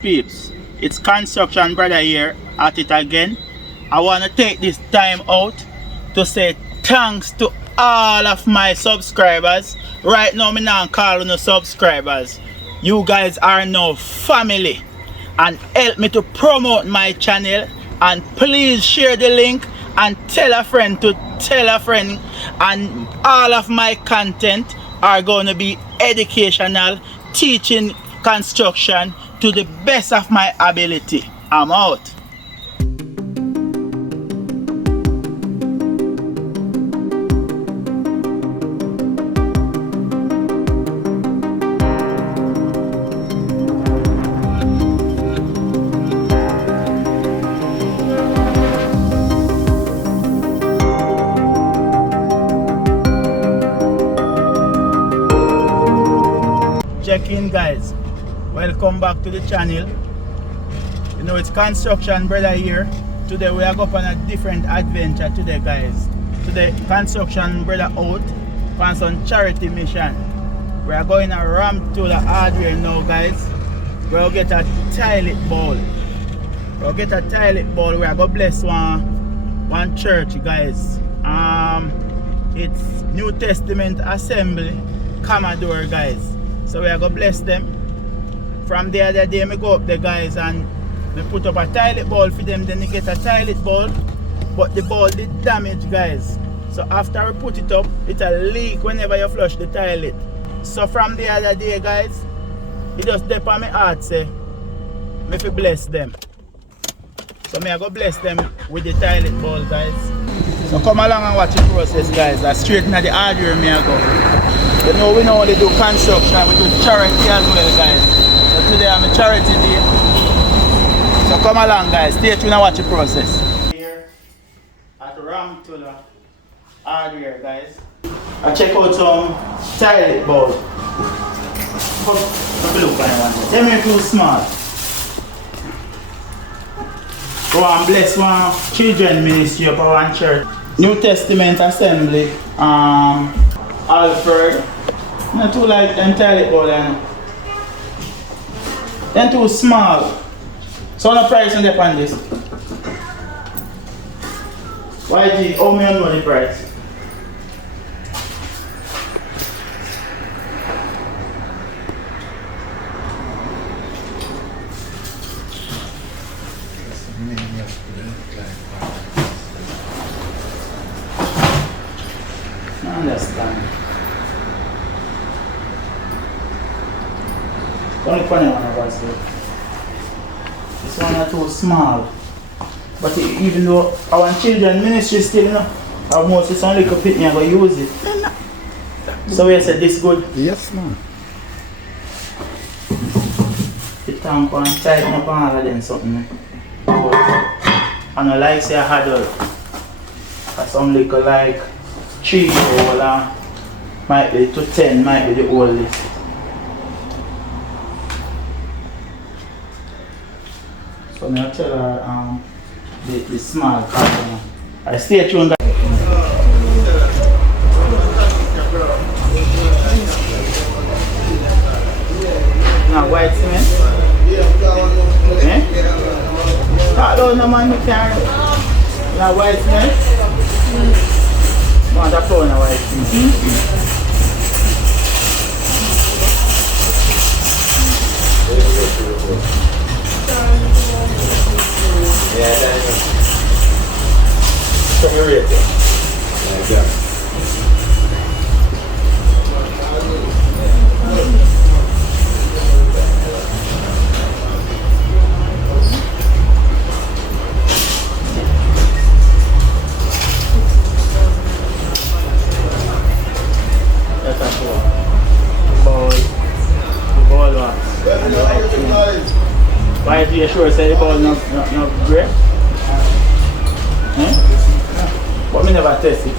Peeps, it's Construction Brother here at it again. I want to take this time out to say thanks to all of my subscribers. Right now, me not call no subscribers. You guys are now family and help me to promote my channel. And please share the link and tell a friend to tell a friend. And all of my content are going to be educational, teaching construction to the best of my ability. I'm out. Check in, guys. Welcome back to the channel. You know, it's Construction Brother here. Today we are going on a different adventure today, guys. Today Construction Brother out on some charity mission. We are going around to the hardware now, guys. We'll get a toilet bowl. We'll get a toilet bowl. We are going to bless one church, guys. It's New Testament Assembly Commodore, guys. So we are going to bless them. From the other day, I go up there, guys, and I put up a toilet bowl for them. Then they get a toilet bowl, but the bowl did damage, guys. So after we put it up, it'll leak whenever you flush the toilet. So from the other day, guys, it just dip on my heart, say, me fi bless them. So me I go bless them with the toilet bowl, guys. So come along and watch the process, guys. I straighten at the hardware me I go. You know, we not only do construction, we do charity as well, guys. So today I'm a charity day. So come along, guys. Stay tuned and watch the process. Here at Ramtula hardware, guys. I check out some toilet bowl. Have a look at one. Tell me if it's small. Go and bless one children ministry up at one church. New Testament Assembly. Alfred. Not too like them toilet bowl, and then too small. So no price on the on this. YG, how me know the price? I understand. Only funny one of us here. This one are too small. But even though our children ministry still, you know, our most is only little pit me I go use it. So we said this good. Yes, man. The tank and tighten up and all of them something. But I don't like say I had or some little like 3 or might be to 10, might be the oldest. So I tell her the small car. I stay tuned, guys. Now white cement? Eh? I don't know, man, you can't. Now white cement? Want a pound of white cement? Yeah, that's it. So you rate it? Yeah. That's a bowl. The bowl was. And the white cement. Why do you sure say the ball no great? Eh? But me never test it.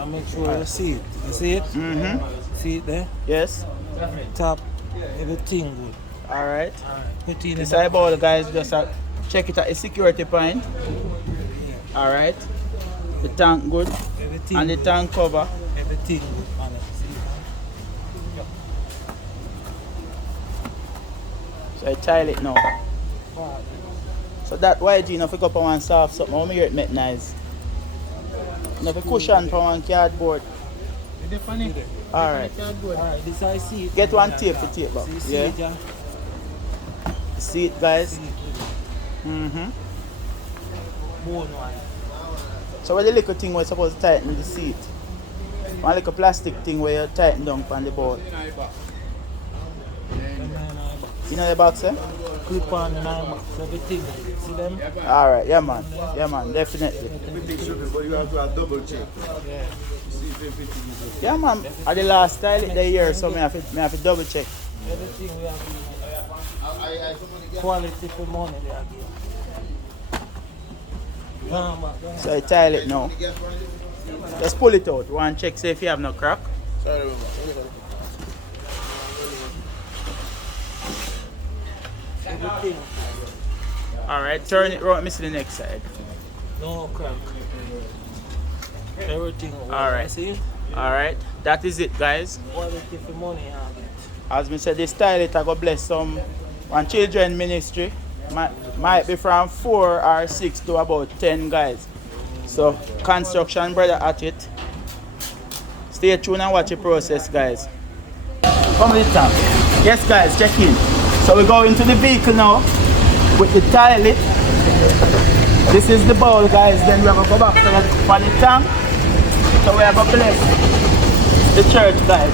I make sure you see it. You see it? Mm-hmm. See it there? Yes. Top, everything good. Alright. Put it in This the eyeball, guys, just check it at a security point. Alright. The tank good. everything And the good. tank cover. Everything good, man. See So I tile it now. it? So that YG, if you go up on one soft something, how me hear it make nice. If you cushion from one cardboard. Alright. Alright, this I see it. Get one tape to tape back. See Yeah. it, yeah? See it, guys. See it. Mm-hmm. Bone one. So what the little thing was supposed to tighten the seat? One little plastic thing where you tighten down on the board. You know the box, eh? Clip on the eye box, everything. See them? Alright, yeah man. Yeah man, definitely. But you have to have double check. Yeah man, at the last style it the year, so me have to double check. Everything we have quality for money they are giving. So I tile it now. Just pull it out. One check, see if you have no crack. Everything. Alright, turn it around, miss the next side. No crack. Everything. Alright. See it? Alright, that is it guys. Quality for money you have it. As me said, this style it I go bless one children ministry. Might be from 4 or 6 to about 10 guys. So construction brother at it. Stay tuned and watch the process guys. Come with the tank. Yes guys, check in. So we go into the vehicle now with the tile it. This is the bowl guys, then we're gonna go back to the tank. So we are gonna bless the church guys.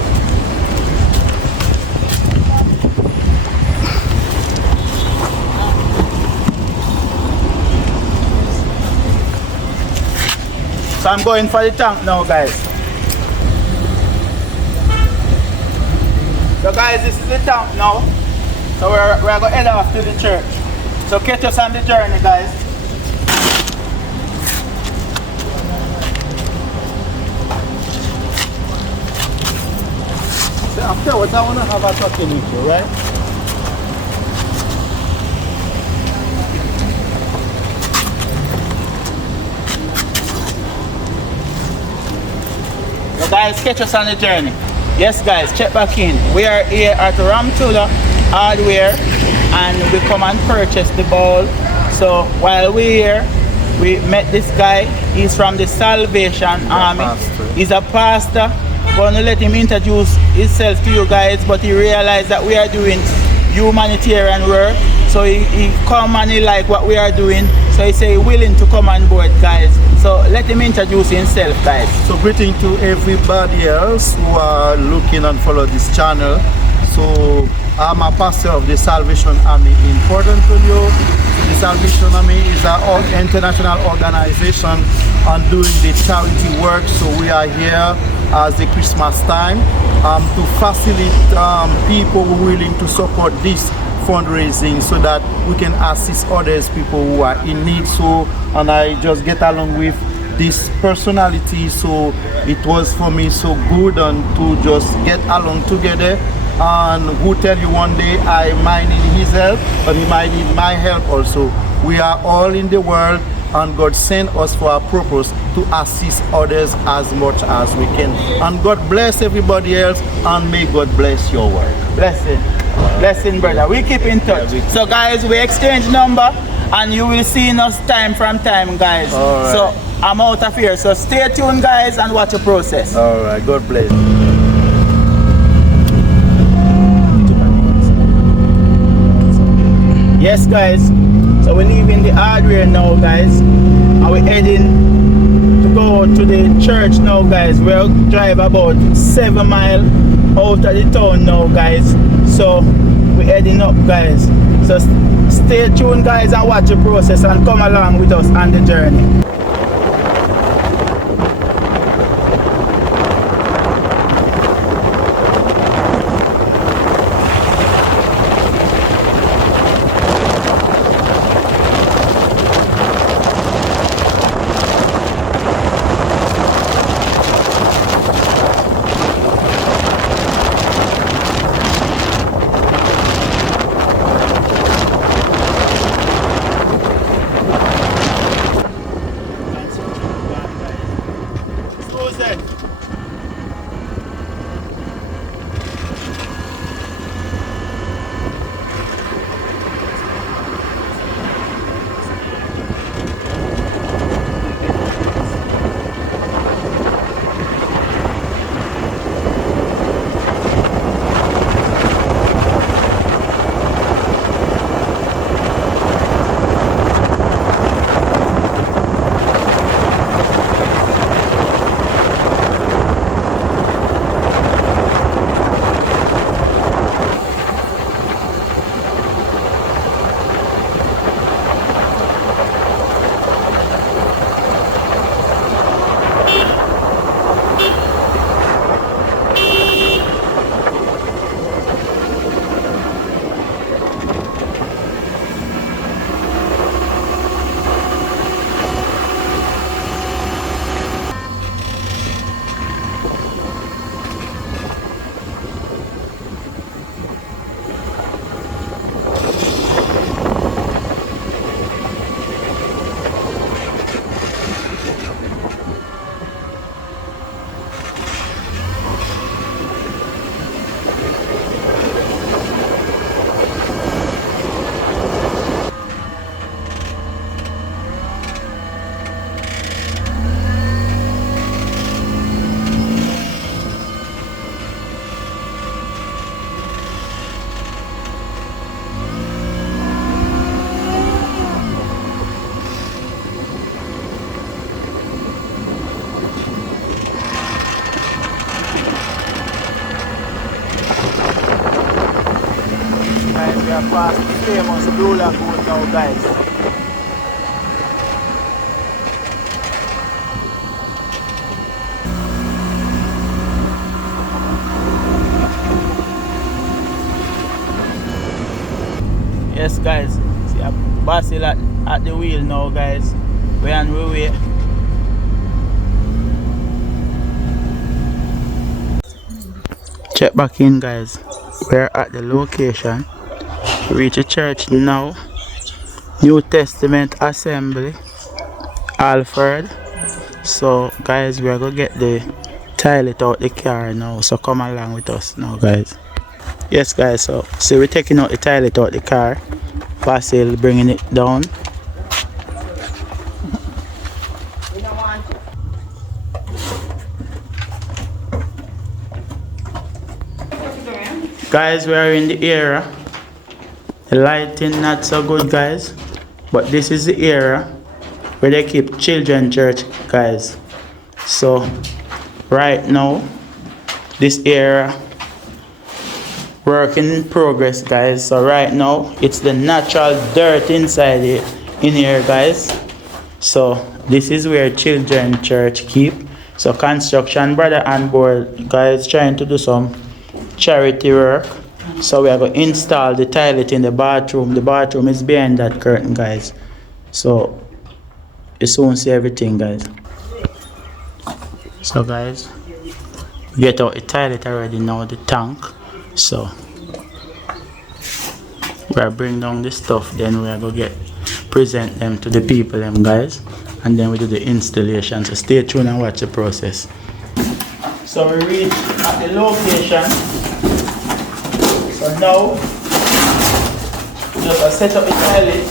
So I'm going for the tank now guys. So guys, this is the tank now. So we're going to head off to the church. So catch us on the journey guys. So afterwards I want to have a talking with you, right? So guys, catch us on the journey. Yes guys, check back in. We are here at Ramtula Hardware and we come and purchase the ball. So while we're here, we met this guy. He's from the Salvation Army. He's a pastor. We're gonna let him introduce himself to you guys, but he realized that we are doing humanitarian work. So he come and he like what we are doing. So he say willing to come on board guys. So let him introduce himself guys. So greeting to everybody else who are looking and follow this channel. So I'm a pastor of the Salvation Army in Port Antonio. The Salvation Army is an international organization and doing the charity work. So we are here as the Christmas time to facilitate people who are willing to support this fundraising so that we can assist others people who are in need. So and I just get along with this personality, so it was for me so good and to just get along together. And who tell you one day I might need his help but he might need my help also. We are all in the world and God sent us for a purpose to assist others as much as we can. And God bless everybody else and may God bless your work. Blessing. Blessing, brother. We keep in touch. So, guys, we exchange number and you will see us time from time, guys. All right. So, I'm out of here. So, stay tuned, guys, and watch the process. All right, God bless. Yes, guys. So, we're leaving the hardware now, guys. And we're heading to go to the church now, guys. We'll drive about 7 miles out of the town now, guys. So we're heading up guys. So stay tuned guys and watch the process and come along with us on the journey. Tuesday. Guys, we are past the famous Blue Lagoon now, guys. Yes, guys. See a Basil at the wheel now, guys. We on our way. Check back in, guys. We're at the location. Reach the church now. New Testament Assembly, Alfred. So, guys, we're gonna get the toilet out the car now. So come along with us now, guys. Yes, guys. So we're taking out the toilet out the car. Basil bringing it down. Guys, we are in the area. The lighting not so good, guys, but this is the area where they keep children church, guys. So right now, this area work in progress, guys. So right now it's the natural dirt inside it in here, guys. So this is where children church keep. So construction brother on board, guys, trying to do some charity work. So we are going to install the toilet in the bathroom. The bathroom is behind that curtain, guys. So you soon see everything, guys. So guys, get out the toilet already now, the tank. So we are bring down the stuff, then we are going to present them to the people, them guys, and then we do the installation. So stay tuned and watch the process. So we reach at the location. So now, just set up the toilet.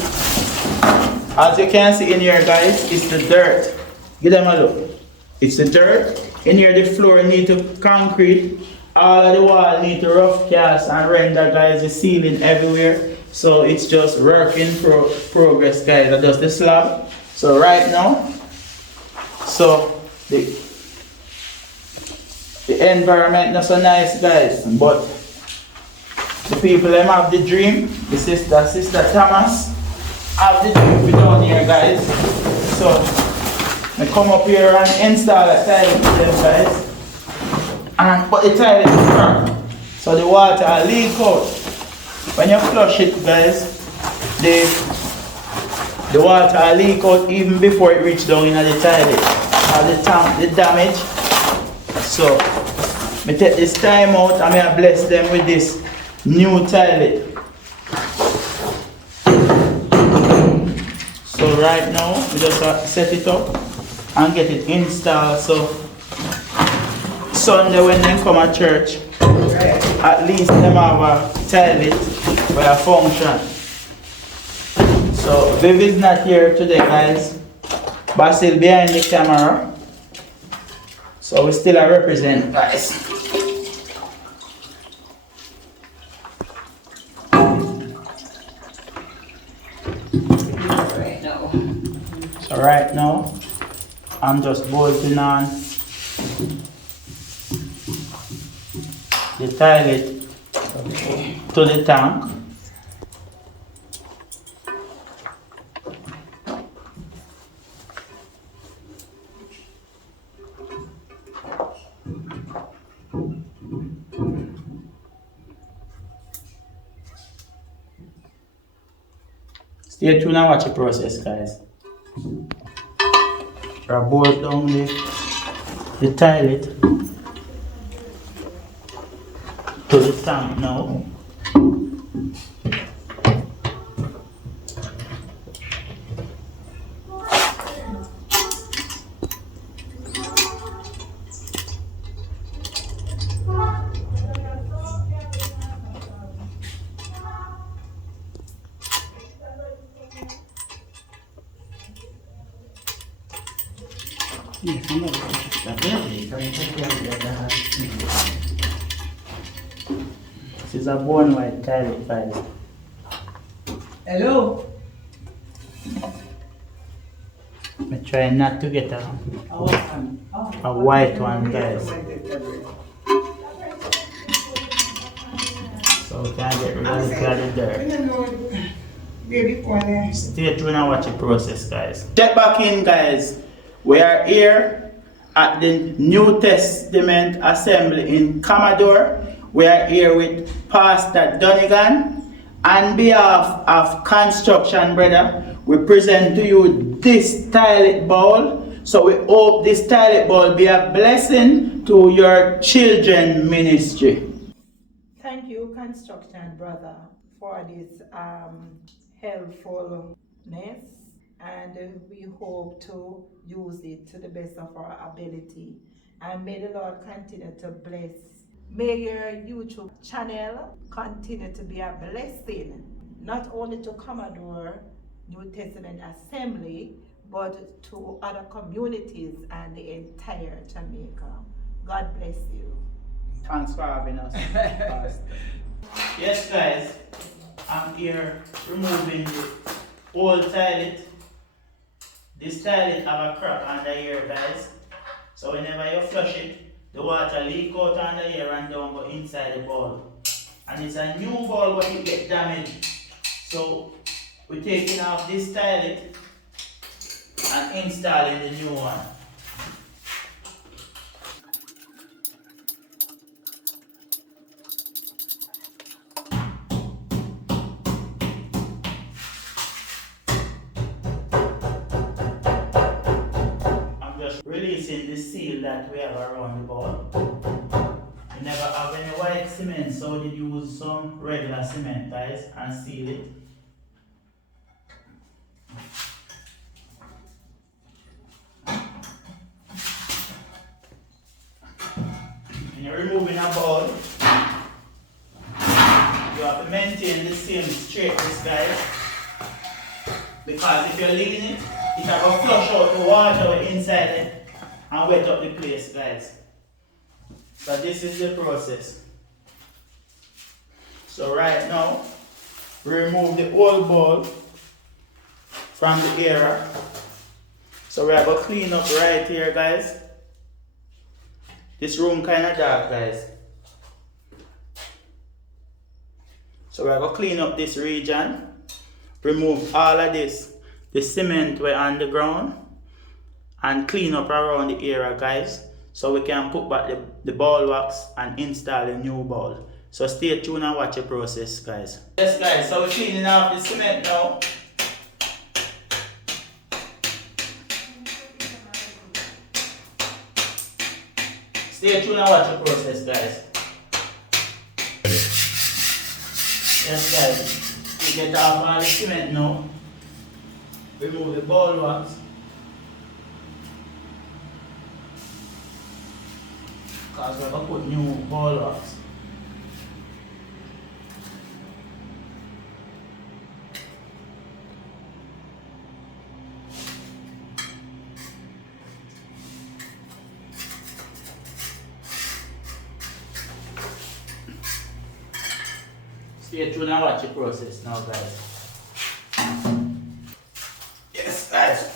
As you can see in here, guys, it's the dirt. Give them a look. It's the dirt. In here, the floor need to concrete. All of the wall need to rough cast and render, guys. The ceiling everywhere. So it's just work in progress, guys. That's the slab. So right now, so the environment not so nice, guys, but the people them have the dream. The sister Thomas have the dream down here, guys. So I come up here and install a toilet for them, guys. And but the toilet is cracked, so the water will leak out. When you flush it, guys, the water will leak out even before it reaches down in the toilet. Or the damage. So I take this time out and I bless them with this new toilet. So right now we just set it up and get it installed. So Sunday when they come to church, at least them have a toilet where a function. So Viv is not here today, guys. Basil behind the camera. So we still are represent, guys. So right now, I'm just bolting on the toilet to the tank. Stay tuned and watch the process, guys. I bolt down the toilet to the tank now. This is a bone white toilet, guys. Hello. I try not to get a white one, guys. So we can get rid of the dirt. Stay tuned and watch the process, guys. Check back in, guys. We are here at the New Testament Assembly in Commodore. We are here with Pastor Donegan. On behalf of Construction Brother, we present to you this toilet bowl. So we hope this toilet bowl be a blessing to your children ministry. Thank you, Construction Brother, for this helpfulness, and we hope to use it to the best of our ability. And may the Lord continue to bless. May your YouTube channel continue to be a blessing, not only to Commodore New Testament Assembly, but to other communities and the entire Jamaica. God bless you. Thanks for having us, Pastor. Yes, guys, I'm here removing the old toilet. This toilet have a crack under here, guys. So whenever you flush it, the water leak out under here and don't go inside the bowl. And it's a new bowl when it gets damaged. So we're taking off this toilet and installing the new one. Releasing the seal that we have around the bowl. We never have any white cement, so we use some regular cement, guys, and seal it. When you're removing a bowl, you have to maintain the same straightness, guys, because if you're leaving it, it will flush out the water inside it and wet up the place, guys. So this is the process. So right now, we remove the old bowl from the area. So we're going to clean up right here, guys. This room kind of dark, guys. So we're going to clean up this region. Remove all of this. The cement we're on the ground and clean up around the area, guys, so we can put back the ball wax and install a new ball. So stay tuned and watch the process, guys. Yes, guys, so we're cleaning off the cement now. Stay tuned and watch the process, guys. Yes, guys, we get off all the cement now. Remove the ball wax. Because we're going to put new ball locks. Stay tuned and watch the process now, guys. Yes, guys.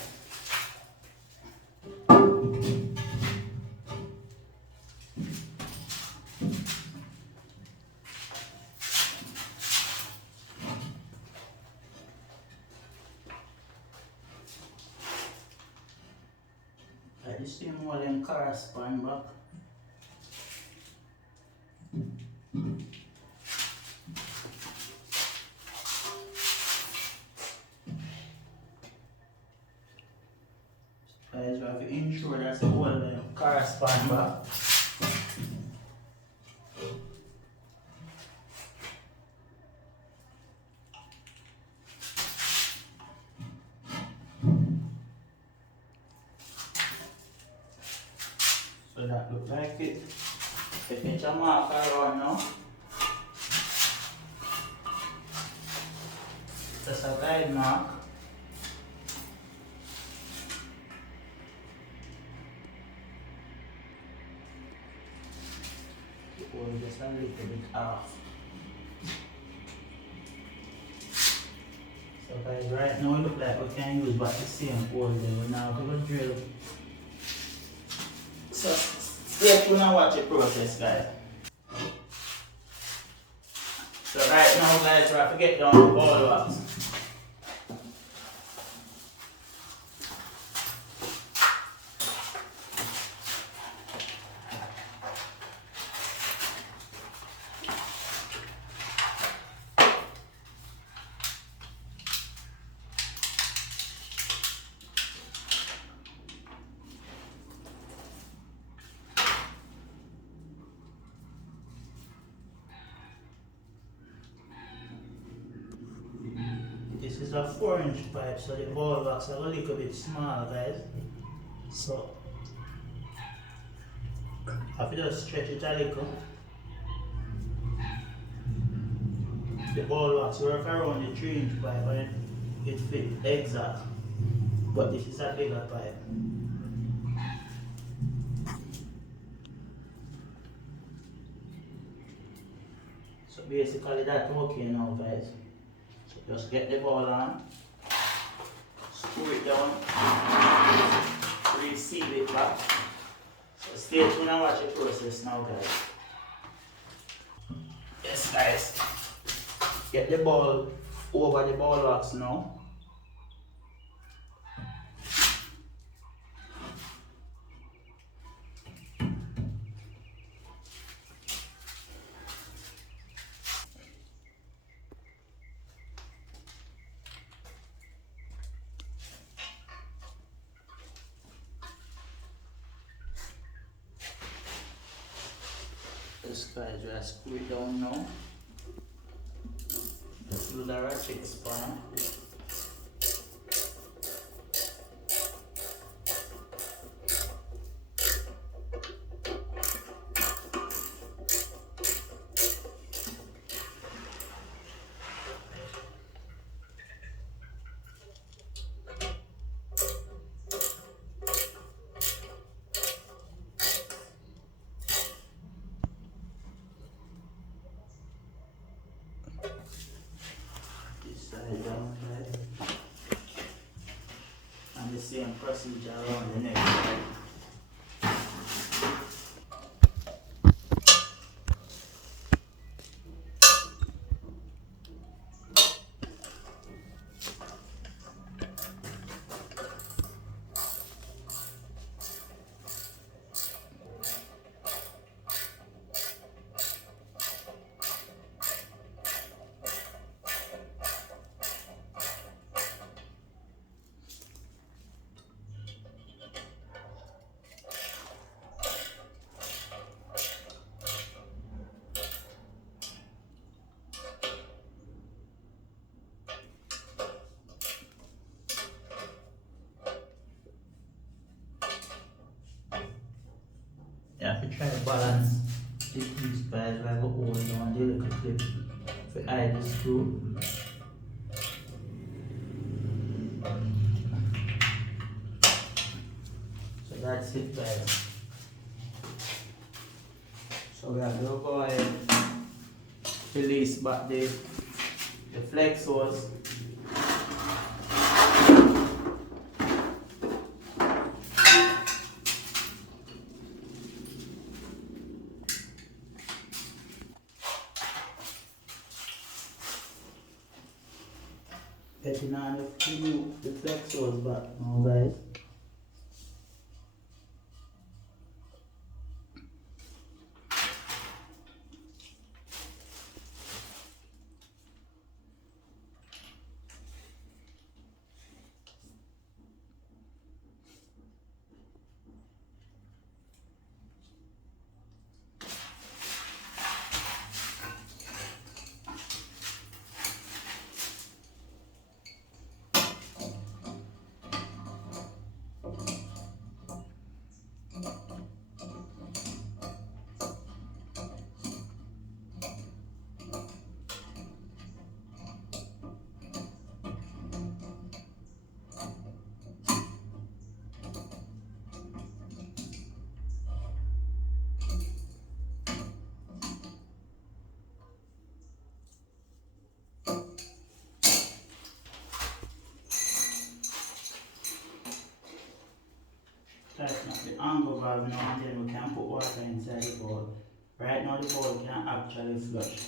I just see more than correspond back. Guys, we have to ensure that the whole correspond back. So that look like it. If it's a mark around now, just a guide mark. Or just a little bit off. So guys, right now it look like we can use about the same hole there. We now have a drill. So stay tuned and watch the process, guys. So right now, guys, we have to get down the ball wax. This is a 4-inch pipe, so the ball wax are a little bit small, guys. So I have to just stretch it a little. The ball wax work around the 3-inch pipe and it fit exact. But this is a bigger pipe. So basically that's okay now, guys. So just get the ball on, screw it down, reseal it back. So stay tuned and watch the process now, guys. Yes, guys. Get the ball over the ball wax now. This guy just screw it down now. Do the ratchet span. Down there. And the same procedure around the neck side. have to try to balance this piece guys while we hold down the little clip for hide the screw. So that's it guys. So we are going to go ahead release back the flex hose. Getting on the flex hose back now guys. Tighten up the angle valve now and then we can put water inside the bowl. Right now the bowl can actually flush.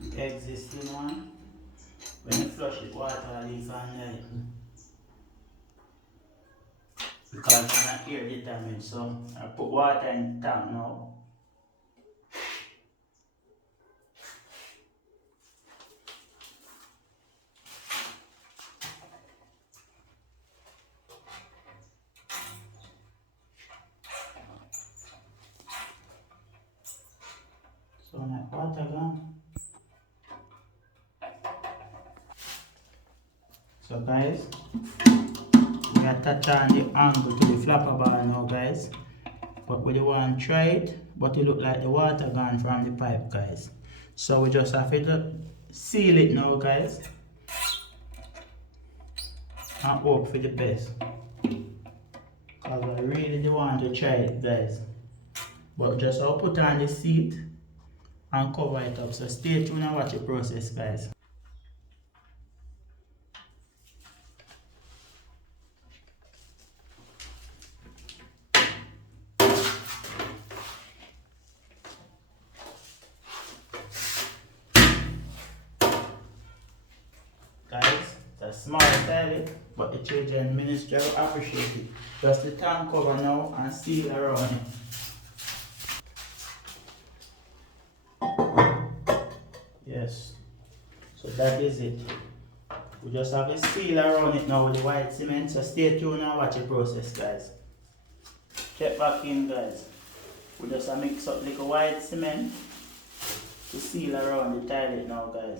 The existing one, when you flush it, water leaves on there. Because it's not air determined, so I put water in the tank now. So my water gone. So guys, we attach on the angle to the flapper bar now guys. But we don't want to try it, but it look like the water gone from the pipe guys. So we just have to seal it now guys. And hope for the best. Because I really don't want to try it guys. But just I'll put on the seat and cover it up. So stay tuned and watch the process guys. Guys, it's a small style, but the children ministry will appreciate it. Just the tank cover now and seal around it. Yes, so that is it. We just have a seal around it now with the white cement, so stay tuned and watch the process guys. Check back in guys. We just have mix up like a white cement to seal around the toilet now guys.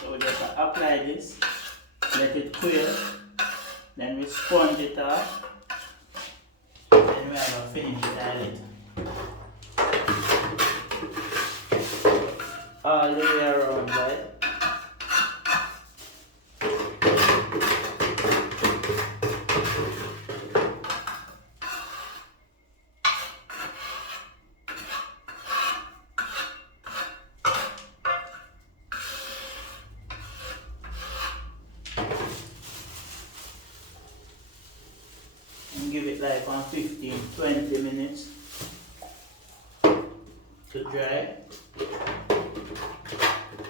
So we just apply this, let it cool, then we sponge it off, then we have a finished toilet. All the way around, right? And give it like 15-20 minutes to dry.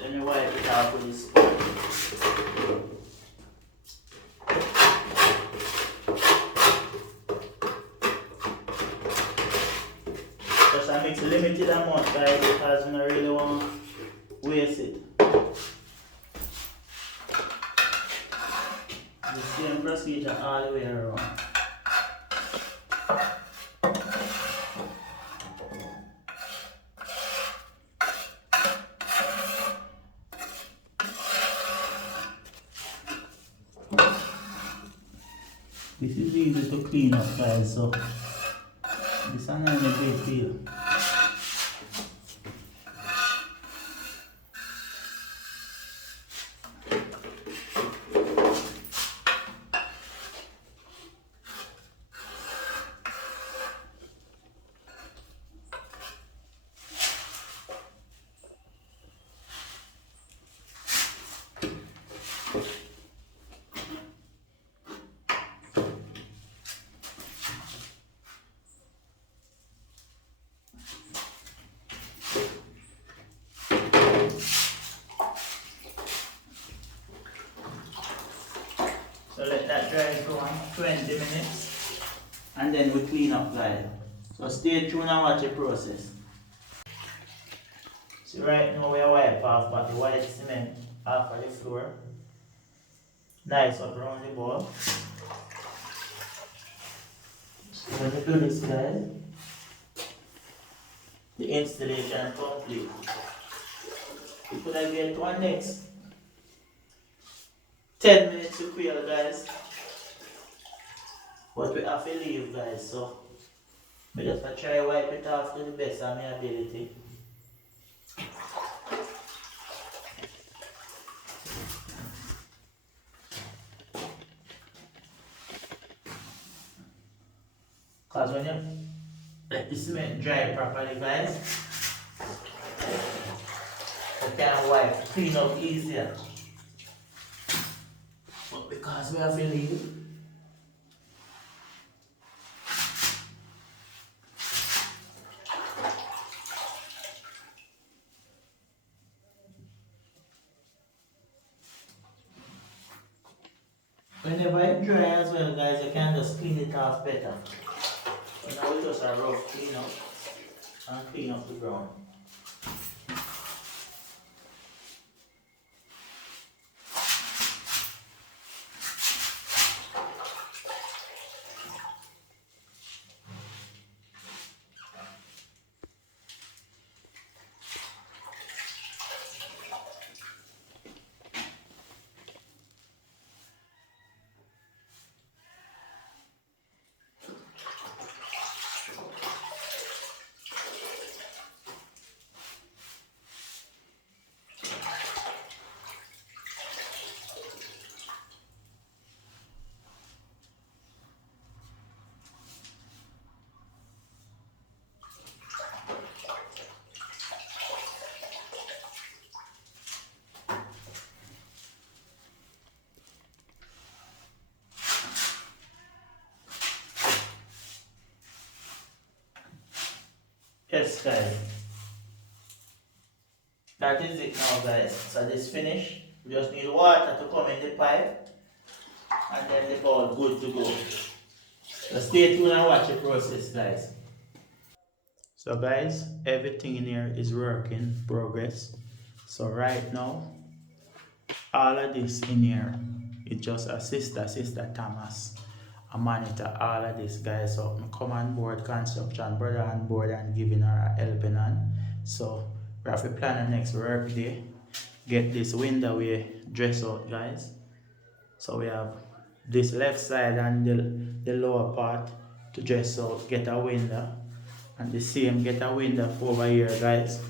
Then you wipe it off with this sponge. limited amount, guys, because we don't really want to waste it. The same procedure all the way around. This is easy to clean up, guys, so this is not a big deal. So let that dry for 20 minutes and then we clean up, guys. So stay tuned and watch the process. So right now we are wipe off but the white cement off of the floor. Nice up around the ball. So when you do this, guys, the installation complete. We could have get to our next 10 minutes to clear, guys. But we have to leave, guys, so we just gonna try wipe it off to the best of my ability. Cause when you let the cement dry properly, guys, you can wipe, clean up easier. But because we have to leave, whenever it dry as well, guys, you can just clean it off better. So now we just a rough clean up and clean up the ground. Yes, guys. That is it now, guys. So this finished. We just need water to come in the pipe and then the ball good to go. So stay tuned and watch the process, guys. So guys, everything in here is working, progress. So right now, all of this in here is just a sister Thomas. I monitor all of this, guys. So I come on board construction, brother on board and giving her a helping hand. So we have to plan the next work day. Get this window we dress out, guys. So we have this left side and the lower part to dress out, get a window. And the same get a window over here, guys.